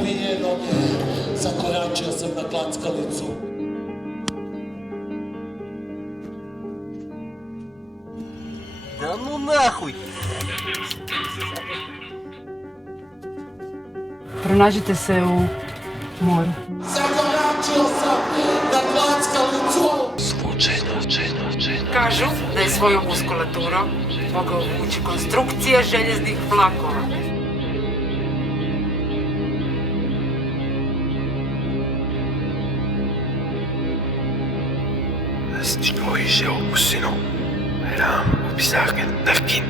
dvije noge, zakoračio sam na klackalicu. Да ну нахуй! Pronađite se u moru. Zakoračio sam na klackalicu! Kažu da je svojom muskulaturom mogao vući konstrukcije željeznih vlakova. استشويش وسنو رام وبساكن تفكين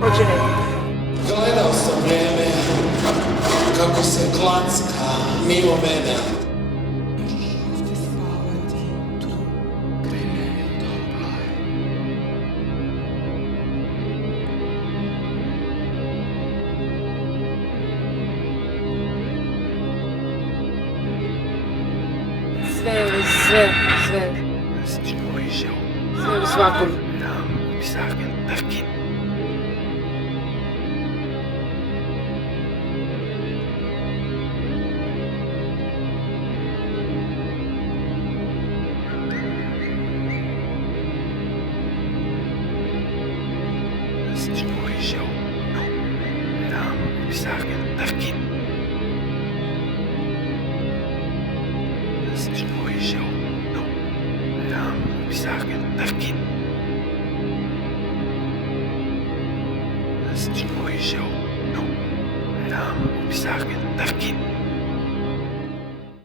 Hoće reći. Gledao sam vrijeme kako se klacka mimo mene. Sve استشويش u svakom. رام وبساكن تفكين استشويش رام وبساكن تفكين استشويش رام وبساكن تفكين استشويش رام وبساكن تفكين